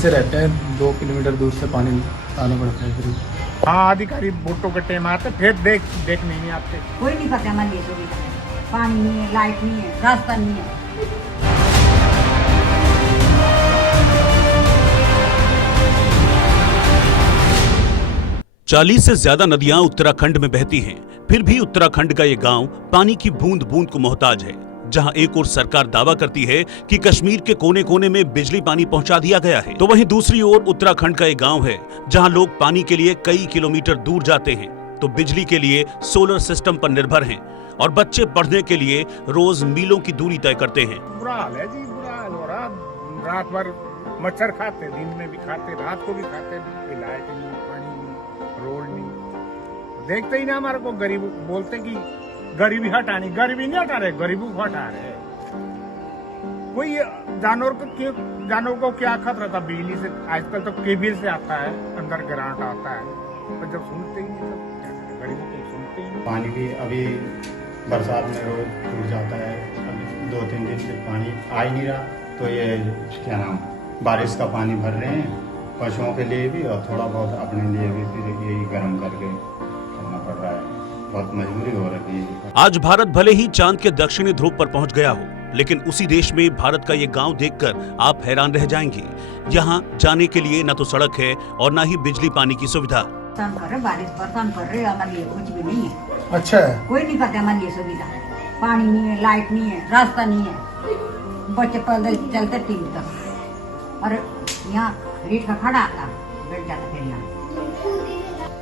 से रहते हैं, 2 किलोमीटर दूर से पानी आना पड़ता है फिर। हाँ, अधिकारी वोटों के टाइम आते, फिर देख नहीं आते। कोई नहीं पता हमारी ये सुविधा है, पानी नहीं है, लाइट नहीं है, रास्ता नहीं है। 40 से ज्यादा नदियां उत्तराखंड में बहती हैं, फिर भी उत्तराखंड का ये गांव पानी की बूंद बूंद को मोहताज है। जहां एक ओर सरकार दावा करती है कि कश्मीर के कोने कोने में बिजली पानी पहुंचा दिया गया है, तो वहीं दूसरी ओर उत्तराखंड का एक गांव है जहां लोग पानी के लिए कई किलोमीटर दूर जाते हैं, तो बिजली के लिए सोलर सिस्टम पर निर्भर हैं और बच्चे पढ़ने के लिए रोज मीलों की दूरी तय करते हैं। बुरा हाल है जी, बुरा हाल हो रहा। रात भर मच्छर खाते, दिन में भी खाते, रात को भी खाते, लाइट नहीं, पानी नहीं, रोड नहीं। देखते ही ना हमारे को गरीब बोलते कि गरीबी हटानी, गरीबी नहीं हटा रहे, गरीबों को हटा रहे। कोई जानवर को क्या खतरा था बिजली से? आजकल तो केबल से आता है, अंदर ग्रांट आता है, तो जब सुनते ही नहीं तो गरीबों को सुनते ही नहीं। पानी भी अभी बरसात में रोज टूट जाता है, अभी 2-3 दिन से पानी आ ही नहीं रहा, तो ये क्या नाम बारिश का पानी भर रहे हैं पशुओं के लिए भी और थोड़ा बहुत अपने लिए भी, फिर यही गर्म करके करना पड़ रहा है। बहुत मजबूरी हो रही है। आज भारत भले ही चांद के दक्षिणी ध्रुव पर पहुंच गया हो, लेकिन उसी देश में भारत का ये गांव देखकर आप हैरान रह जाएंगे। यहाँ जाने के लिए न तो सड़क है और न ही बिजली पानी की सुविधा। बारिश बरसात कर रहे, हमारे लिए कुछ भी नहीं है। अच्छा है, कोई नहीं पता हमारी ये सुविधा है, पानी नहीं है, लाइट नहीं है, रास्ता नहीं है। बच्चे पैदल चलते 3 तक और यहाँ रेट का खड़ा आता बैठ जाता फिर यहाँ।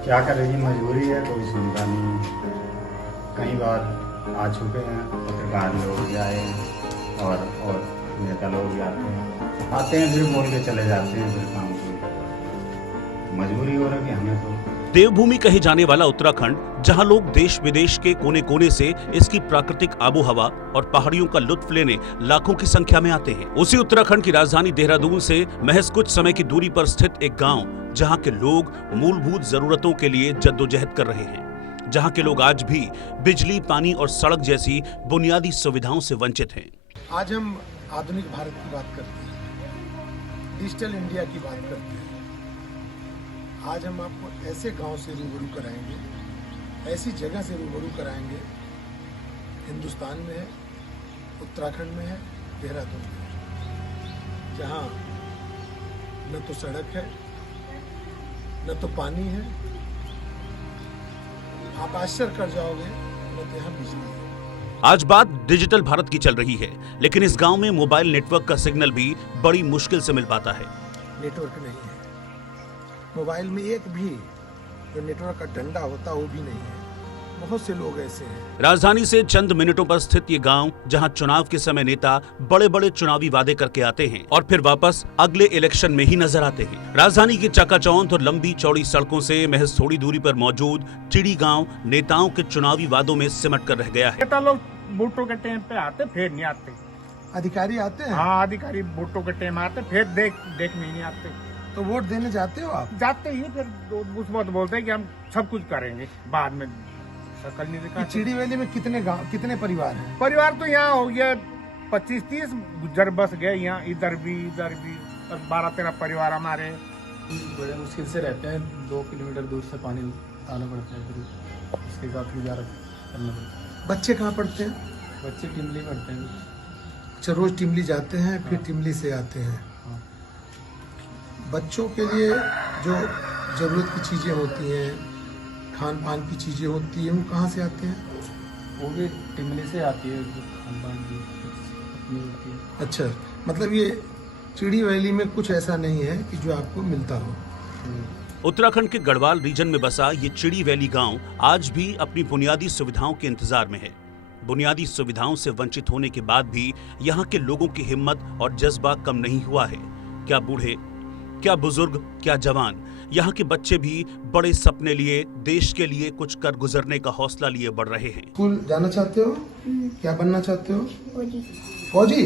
क्या करेगी, मजबूरी है, कोई सुविधा नहीं। कई बार आ चुके हैं, पत्रकार लोग भी आए और नेता लोग भी आते हैं फिर बोल के चले जाते हैं, फिर काम मजबूरी हो रही है हमें तो। देवभूमि कहे जाने वाला उत्तराखंड, जहां लोग देश विदेश के कोने कोने से इसकी प्राकृतिक आबोहवा और पहाड़ियों का लुत्फ लेने लाखों की संख्या में आते हैं। उसी उत्तराखंड की राजधानी देहरादून से महज कुछ समय की दूरी पर स्थित एक गांव, जहां के लोग मूलभूत जरूरतों के लिए जद्दोजहद कर रहे हैं, जहां के लोग आज भी बिजली, पानी और सड़क जैसी बुनियादी सुविधाओं से वंचित हैं। आज हम आधुनिक भारत की बात करते हैं, डिजिटल इंडिया की बात करते हैं। आज हम आपको ऐसे गांव से रूबरू कराएंगे, ऐसी जगह से रूबरू कराएंगे, हिंदुस्तान में है, उत्तराखंड में है, देहरादून में है, जहां न तो सड़क है, न तो पानी है। आप आश्चर्य कर जाओगे, न तो यहाँ बिजली है। आज बात डिजिटल भारत की चल रही है, लेकिन इस गांव में मोबाइल नेटवर्क का सिग्नल भी बड़ी मुश्किल से मिल पाता है। नेटवर्क नहीं है, मोबाइल में एक भी जो नेटवर्क का डंडा होता वो भी नहीं है। बहुत से लोग ऐसे हैं। राजधानी से चंद मिनटों पर स्थित ये गांव, जहां चुनाव के समय नेता बड़े बड़े चुनावी वादे करके आते हैं और फिर वापस अगले इलेक्शन में ही नजर आते हैं। राजधानी की चकाचौंध और लंबी चौड़ी सड़कों से महज थोड़ी दूरी पर मौजूद चिड़ी गांव नेताओं के चुनावी वादों में सिमट कर रह गया है। नेता लोग वोटों के टाइम पे आते, फिर नहीं आते। अधिकारी आते हैं? हाँ, अधिकारी वोटों के टाइम आते, फिर देख नहीं आते। तो वोट देने जाते हो आप? जाते ही फिर उस वक्त बोलते हैं कि हम सब कुछ करेंगे, बाद में शकल नहीं दिखा। चिड़ी वैली में कितने परिवार हैं? परिवार तो यहाँ हो गया 25-30 गुजर बस गए यहाँ, इधर भी और 12-13 परिवार हमारे। बड़े मुश्किल से रहते हैं, 2 किलोमीटर दूर से पानी आना पड़ता है, फिर उसके साथ गुजारा करना पड़ता है। बच्चे कहाँ पढ़ते हैं? बच्चे टिमली पढ़ते हैं। अच्छा, रोज टिमली जाते हैं, फिर टिमली से आते हैं। हाँ। बच्चों के लिए जो जरूरत की चीजें होती हैं, खान पान की चीजें होती हैं, वो कहाँ से आते हैं? वो भी टिमली से आती है, जो खान पान की अपनी होती है। अच्छा, मतलब ये चिड़ी वैली में कुछ ऐसा नहीं है कि जो आपको मिलता हो। उत्तराखंड के गढ़वाल रीजन में बसा ये चिड़ी वैली गांव आज भी अपनी बुनियादी सुविधाओं के इंतजार में है। बुनियादी सुविधाओं से वंचित होने के बाद भी यहाँ के लोगों की हिम्मत और जज्बा कम नहीं हुआ है। क्या बूढ़े, क्या बुजुर्ग, क्या जवान, यहाँ के बच्चे भी बड़े सपने लिए, देश के लिए कुछ कर गुजरने का हौसला लिए बढ़ रहे हैं। स्कूल जाना चाहते हो? क्या बनना चाहते हो? फौजी।